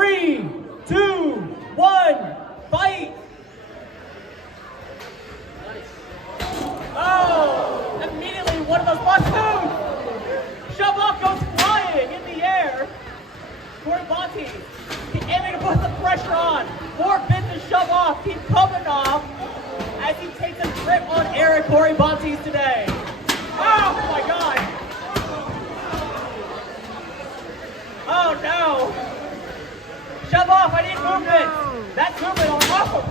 3, 2, 1, fight! Oh, immediately one of those monsters! Shove off goes flying in the air. KoryBantes aiming to put some pressure on. More bits to shove off keep coming off as he takes a grip on air at KoryBantes today. Oh my god! Oh no! Shove off, I need movement! That's movement on awesome!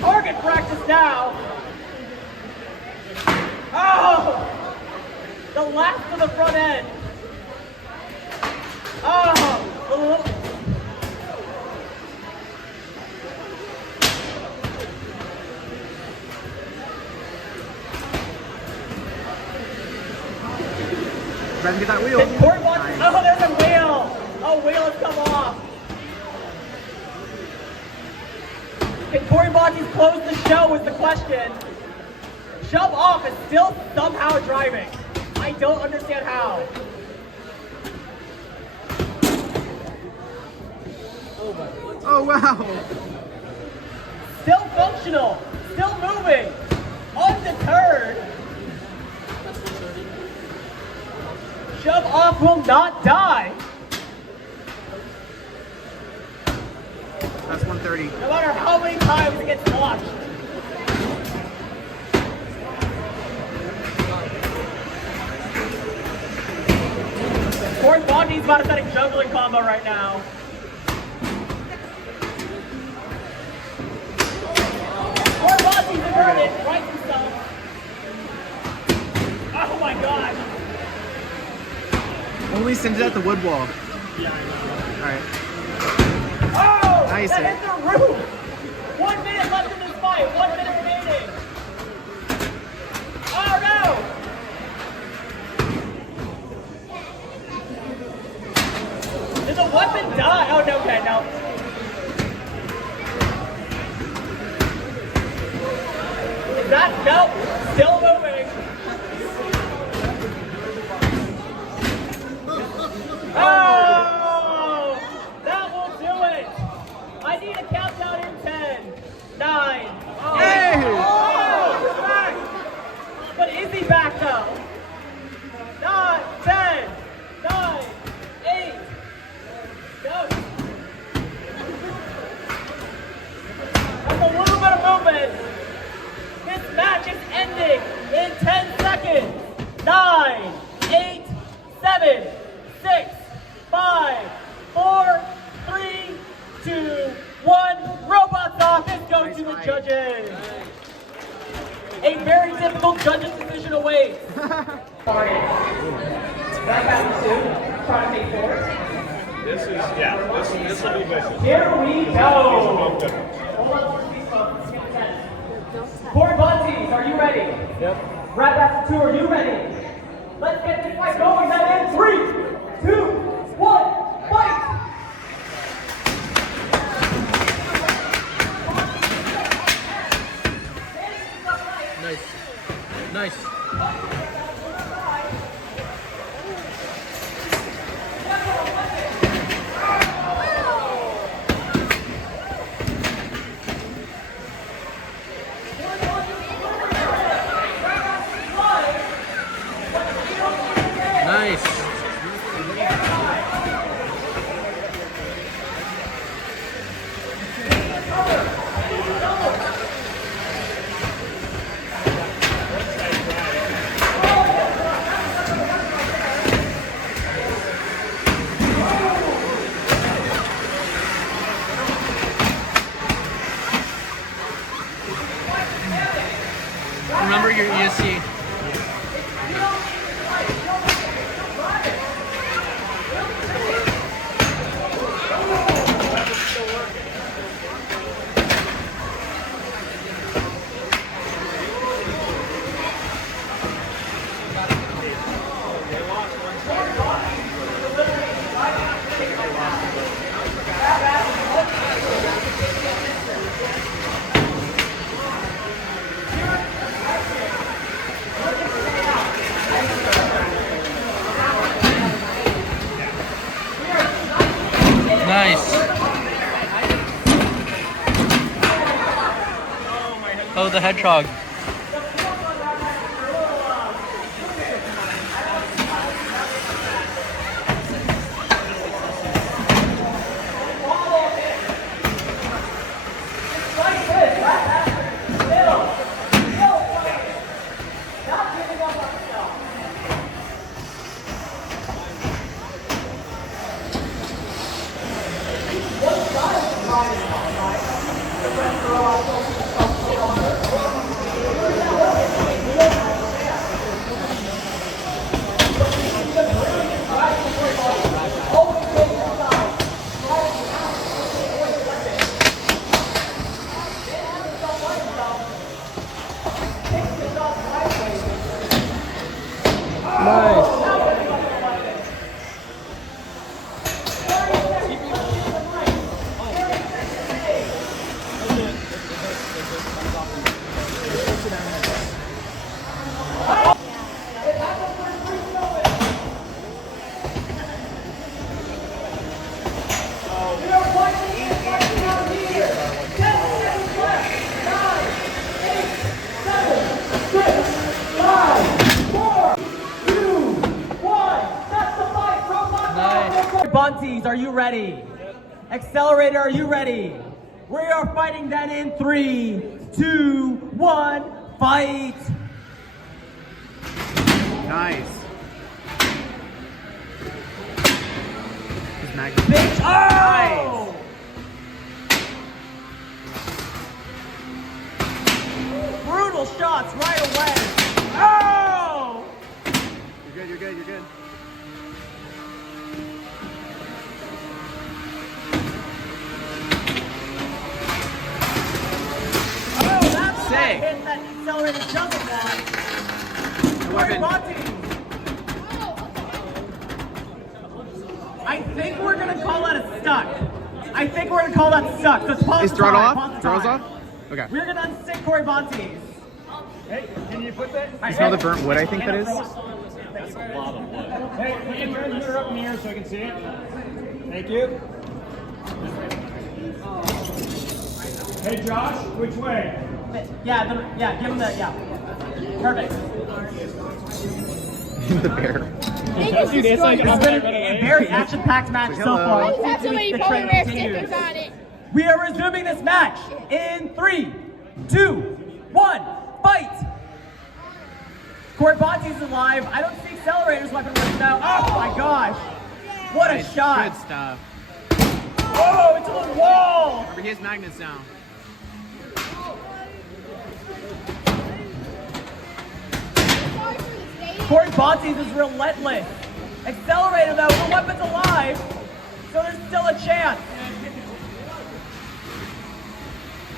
Target practice now! Oh! The last of the front end! Oh! Try to get that wheel. KoryBantes, oh, there's a wheel! Oh, wheel has come off. Can KoryBantes close the show is the question. Shove off is still somehow driving. I don't understand how. Oh, wow. Still functional, still moving, undeterred. Shove off will not die. That's 130. No matter how many times it gets launched. KoryBantes' about to set a juggling combo right now. KoryBantes inverted, right himself. Oh my god. Only send it at the wood wall. Alright. Oh! Nice. That hit the roof! 1 minute left in this fight. 1 minute remaining. Oh no! Did the weapon die? Oh no, okay, no. Is that nope? Still moving. Oh! That will do it! I need a countdown in 10, 9, 8. Hey! Oh! Back. But is he back though? 9, 10, 9, 8. Go. With a little bit of movement, this match is ending in 10 seconds. 9, 8, 7, 6, 5, 4, 3, 2, 1. Robots off. It goes to the judges. A very difficult judges decision awaits. Try to take forward. This will be vicious. Here we go. KoryBantes, are you ready? Yep. KoryBantes 2, are you ready? Let's get this fight going. That in 3, 2, 1, fight! Nice. Nice. Nice. Remember your ESC. the hedgehog. KoryBantes, are you ready? Accelerator, are you ready? We are fighting then in 3, 2, 1, fight! Nice. Bitch, oh! Brutal shots right away. Oh! You're good, you're good, you're good. Oh, that's a Sick. hit that Accelerator doesn't want. Weapon. KoryBantes. I think we're gonna call that a stuck. I think we're gonna call that stuck. Let's pause Is the throttle time, off? pause the Throttle's time. off? Okay. We're gonna unstick KoryBantes. Hey, can you put that? You smell the burnt wood, I think that is? That's a lot of wood. Hey, put your transmitter up in the air so I can see it. Thank you. Hey, Josh, which way? Yeah, give him the, yeah. Perfect. The bear. Dude, it's like It's been a very action-packed match so far. Hello. Let's That's see so many if the polar trend bear continues. stickers on it. We are resuming this match in 3, 2, 1, fight! KoryBantes is alive. I don't see Accelerator's weapon right now. Oh my gosh! What a Nice. shot! Good stuff. Oh, into the wall! Remember, he has magnets now. KoryBantes is relentless. Accelerator though, the weapon's alive, so there's still a chance.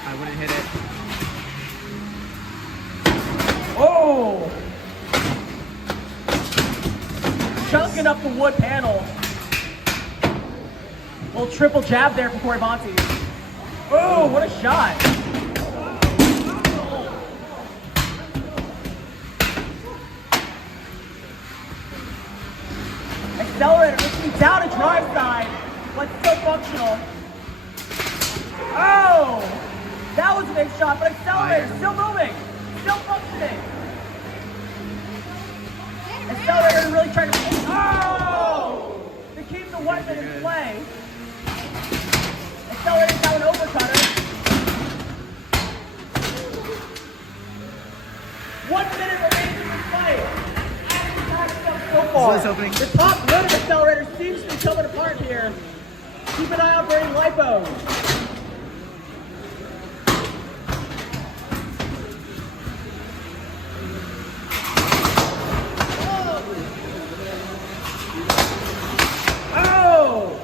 I wouldn't hit it. Oh! Chunking up the wood panel. Little triple jab there for KoryBantes. Oh, what a shot! Accelerator looking down a drive side, but still functional. Oh! That was a big shot, but Accelerator still moving, still functioning. Accelerator really trying to, oh! To keep the weapon in play. Accelerator's now an overcutter. 1 minute remaining in the fight. So far. Is this opening? The top limit of Accelerator seems to be coming apart here. Keep an eye out for any lipos. Oh!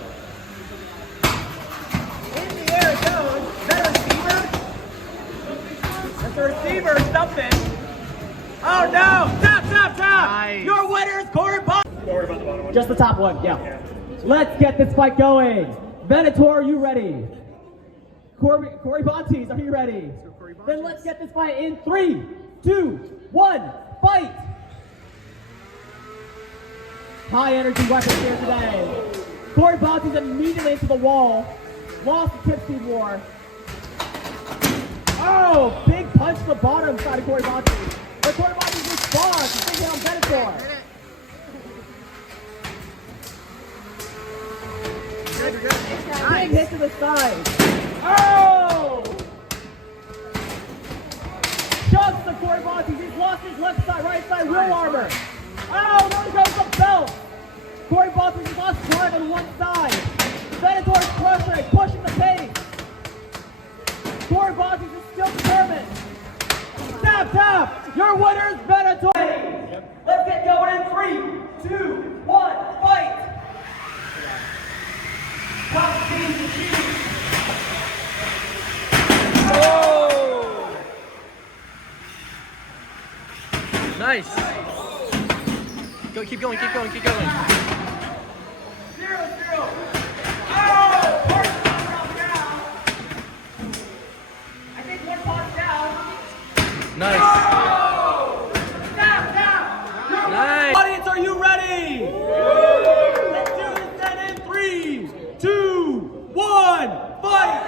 In the air it goes. Is that a receiver? That's a receiver or something. Oh no! Stop! Nice. Your winner is KoryBantes. Don't worry about the bottom one. Just the top one, yeah. Let's get this fight going. Venator, are you ready? KoryBantes, are you ready? Then let's get this fight in 3, 2, 1, fight! High energy weapons here today. KoryBantes immediately into the wall. Lost the tip speed war. Oh, big punch the bottom side of KoryBantes. But KoryBantes responds. He's taking on Venator. Big hit to the side. Oh! Shoves the KoryBantes. He's lost his left side, right side, wheel armor. Oh, there goes the belt. KoryBantes has lost drive on one side. Venator's crushing, pushing the pace. KoryBantes is still determined. Tap, tap. Your winner is Venator. Let's get going in 3, 2, 1, fight. Top team to choose. Nice. Go, keep going, keep going, keep going. 0-0. Oh! First round down. I think one punch down. Nice. Oh! Down, down. Nice. Audience, are you ready? Let's do this then in 3, 2, 1, fight!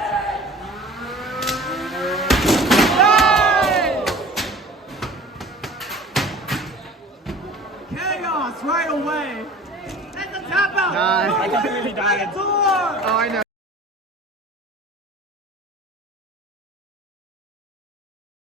Chaos right away. That's a tap out. Nice. I completely died. Oh, I know.